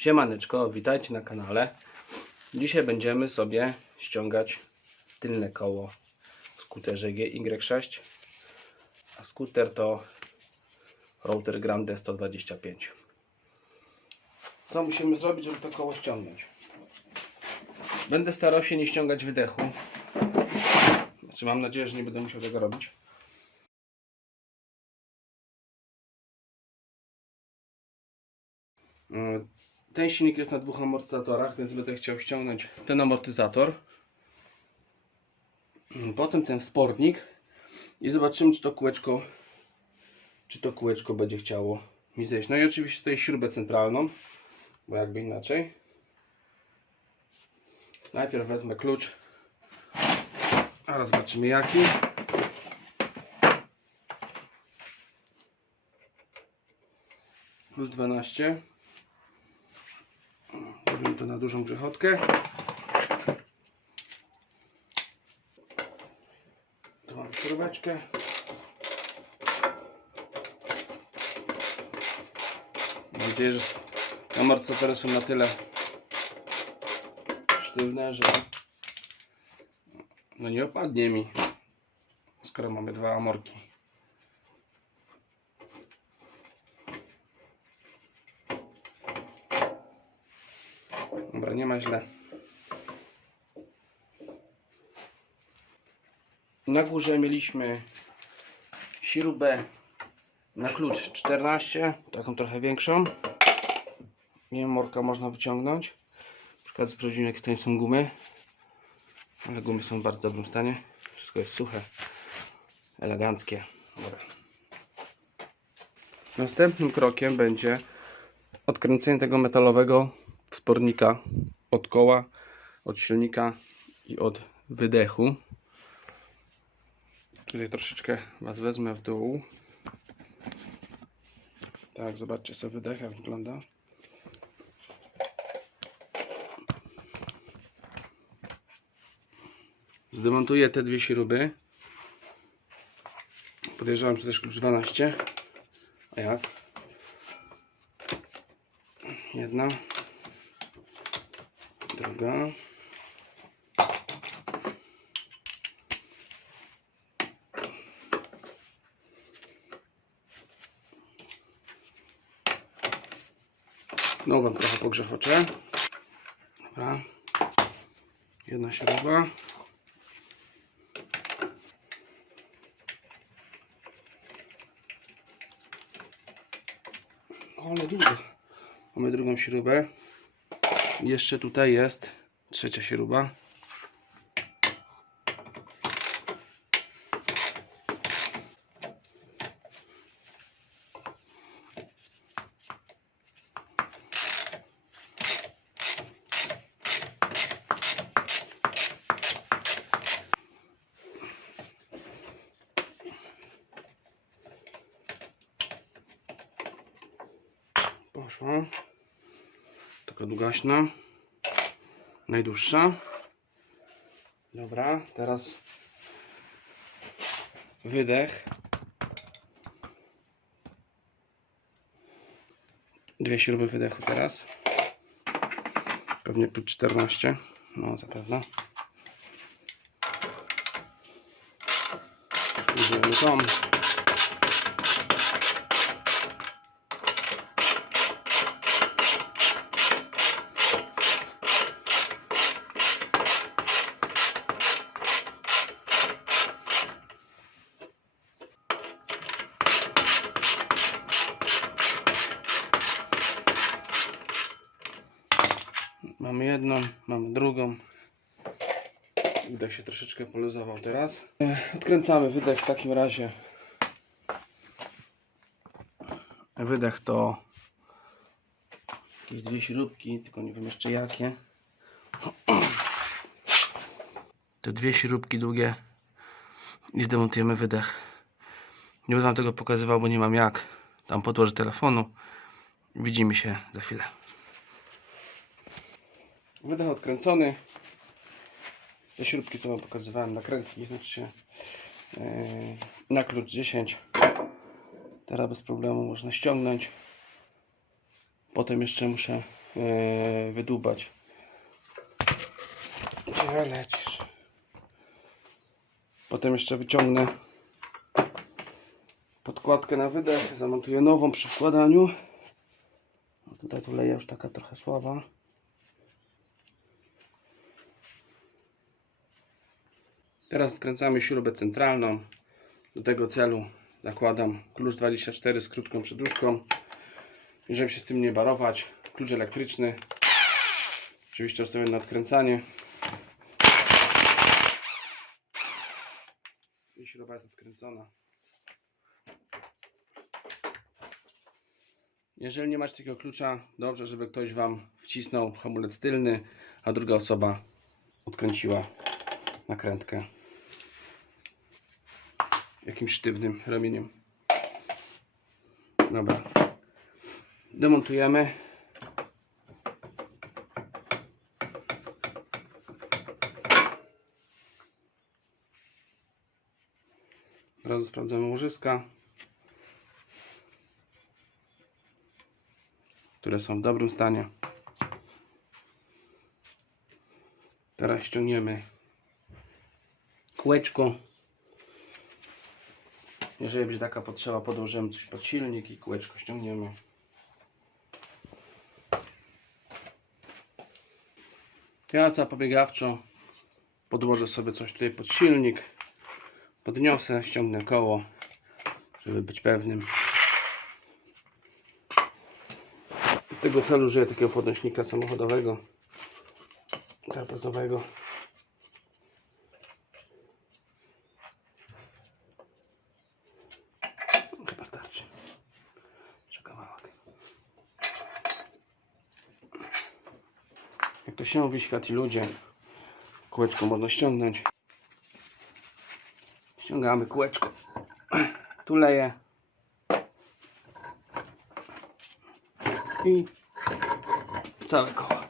Siemaneczko, witajcie na kanale. Dzisiaj będziemy sobie ściągać tylne koło w skuterze GY6. A skuter to Router Grande 125. Co musimy zrobić, żeby to koło ściągnąć? Będę starał się nie ściągać wydechu. Znaczy mam nadzieję, że nie będę musiał tego robić. Ten silnik jest na dwóch amortyzatorach, więc będę chciał ściągnąć ten amortyzator. Potem ten wsportnik i zobaczymy, czy to kółeczko, czy to kółeczko będzie chciało mi zejść. No i oczywiście tutaj śrubę centralną, bo jakby inaczej. Najpierw wezmę klucz, a zobaczymy jaki. Plus 12. Robimy to na dużą grzechotkę. Tu mamy śrubeczkę. Mam nadzieję, że amortyzatory są na tyle sztywne, że no nie opadnie mi, skoro mamy dwa amorki. Źle. Na górze mieliśmy śrubę na klucz 14, taką trochę większą. Nie wiem, morka można wyciągnąć. Na przykład sprawdzimy jakie tutaj są gumy. Ale gumy są w bardzo dobrym stanie. Wszystko jest suche, eleganckie. Dobra. Następnym krokiem będzie odkręcenie tego metalowego wspornika od koła, od silnika i od wydechu. Tutaj troszeczkę Was wezmę w dół. Tak, zobaczcie sobie wydech jak wygląda. Zdemontuję te dwie śruby. Podejrzewam, że też klucz 12. A jak? Jedna. Druga. Nową trochę pogrzechoczę. Dobra. Jedna śruba. Ale długo. Mamy drugą śrubę. Jeszcze tutaj jest trzecia śruba. Poszło. Taka długaśna. Najdłuższa. Dobra, teraz wydech. Dwie śruby wydechu teraz. Pewnie tu 14. No zapewne. Bierzemy tą. Mamy jedną, mamy drugą. Wydech się troszeczkę poluzował teraz. E, Odkręcamy wydech w takim razie. Wydech to jakieś dwie śrubki, tylko nie wiem jeszcze jakie. Te dwie śrubki długie i zdemontujemy wydech. Nie będę wam tego pokazywał, bo nie mam jak. Tam podłożę telefonu. Widzimy się za chwilę. Wydech odkręcony. Te śrubki, co wam pokazywałem, nakrętki, znaczy się yy, na klucz 10. Teraz bez problemu można ściągnąć. Potem jeszcze muszę e, wydłubać. Gdzie lecisz? Potem jeszcze wyciągnę podkładkę na wydech, zamontuję nową przy wkładaniu. No tutaj tuleja już taka trochę słaba. Teraz odkręcamy śrubę centralną. Do tego celu zakładam klucz 24 z krótką przedłużką. I żeby się z tym nie barować, klucz elektryczny. Oczywiście ustawiony na odkręcanie. I śruba jest odkręcona. Jeżeli nie macie takiego klucza, dobrze, żeby ktoś Wam wcisnął hamulec tylny, a druga osoba odkręciła nakrętkę jakimś sztywnym ramieniem. Dobra. Demontujemy. Od sprawdzamy łożyska. Które są w dobrym stanie. Teraz ściągniemy kółeczko. Jeżeli będzie taka potrzeba, podłożymy coś pod silnik i kółeczko ściągniemy. Ja zapobiegawczo podłożę sobie coś tutaj pod silnik. Podniosę, ściągnę koło, żeby być pewnym. Do tego celu użyję takiego podnośnika samochodowego, trapezowego. Chyba starczy. Jeszcze kawałek. Jak to się mówi, świat i ludzie. Kółeczko można ściągnąć. Ściągamy kółeczko. Tu leję. I całe koło.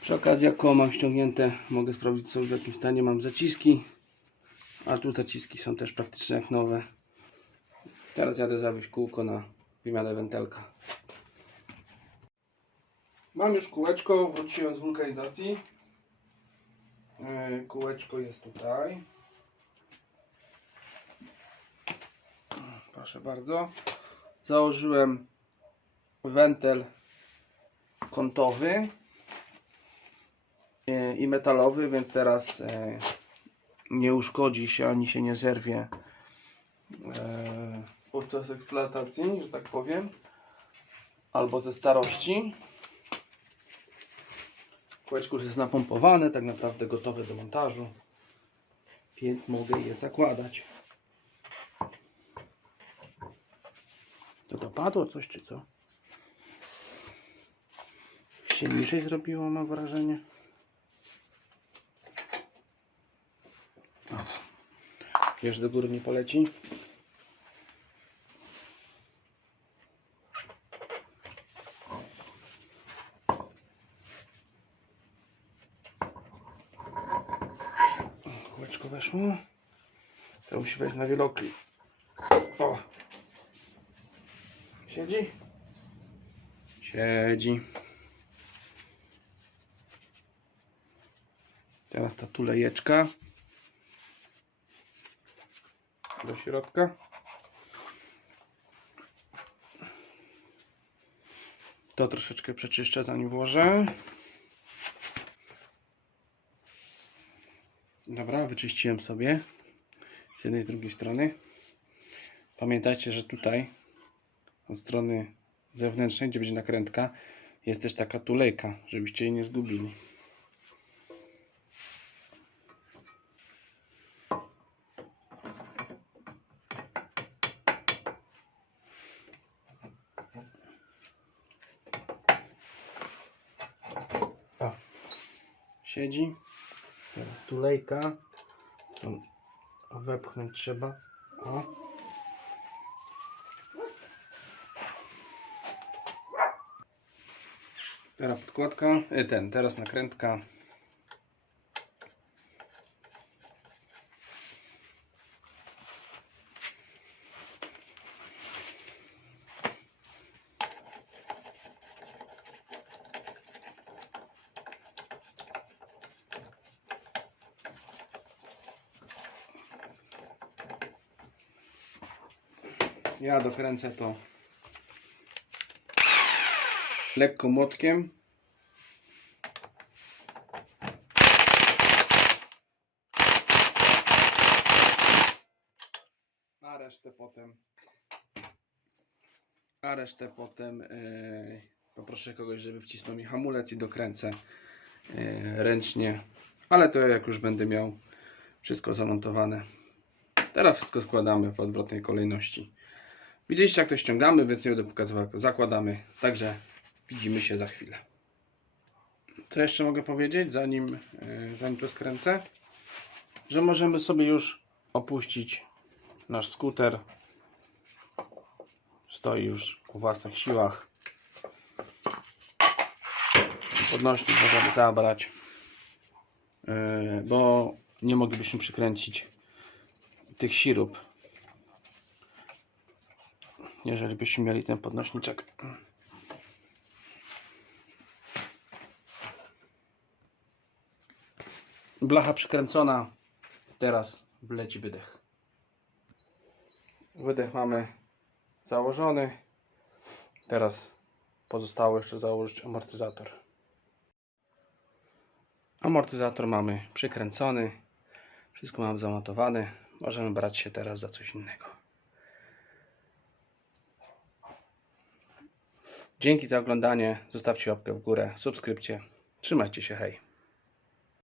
Przy okazji, jak koło mam ściągnięte, mogę sprawdzić sobie w jakim stanie mam zaciski. A tu zaciski są też praktycznie jak nowe. Teraz jadę zawieźć kółko na wymianę wentelka. Mam już kółeczko, wróciłem z wulkanizacji. Yy, Kółeczko jest tutaj. Proszę bardzo. Założyłem wentel kątowy yy, i metalowy, więc teraz yy, nie uszkodzi się ani się nie zerwie podczas eksploatacji, że tak powiem, albo ze starości. Kółeczko już jest napompowane, tak naprawdę gotowe do montażu, więc mogę je zakładać. To dopadło coś czy co? Się niżej zrobiło, mam wrażenie. Wiesz, do góry nie poleci. To musi wejść na wielokli. O! Siedzi? Siedzi. Teraz ta tulejeczka. Do środka. To troszeczkę przeczyszczę zanim włożę. Dobra, wyczyściłem sobie z jednej z drugiej strony. Pamiętajcie, że tutaj od strony zewnętrznej, gdzie będzie nakrętka, jest też taka tulejka, żebyście jej nie zgubili. Siedzi. Teraz tulejka. Tu wepchnąć trzeba. O. Teraz podkładka, e, ten, teraz nakrętka. Ja dokręcę to lekko młotkiem. A resztę potem a resztę potem e, poproszę kogoś, żeby wcisnął mi hamulec i dokręcę e, ręcznie. Ale to jak już będę miał wszystko zamontowane. Teraz wszystko składamy w odwrotnej kolejności. Widzieliście jak to ściągamy, więc nie będę pokazywał jak to zakładamy. Także widzimy się za chwilę. Co jeszcze mogę powiedzieć, zanim, e, zanim to skręcę? Że możemy sobie już opuścić nasz skuter. Stoi już po własnych siłach. Podnośnik możemy zabrać, e, bo nie moglibyśmy przykręcić tych sirup. Jeżeli byśmy mieli ten podnośniczek. Blacha przykręcona. Teraz wleci wydech. Wydech mamy założony. Teraz pozostało jeszcze założyć amortyzator. Amortyzator mamy przykręcony. Wszystko mam zamontowane. Możemy brać się teraz za coś innego. Dzięki za oglądanie. Zostawcie łapkę w górę, subskrypcję. Trzymajcie się, hej.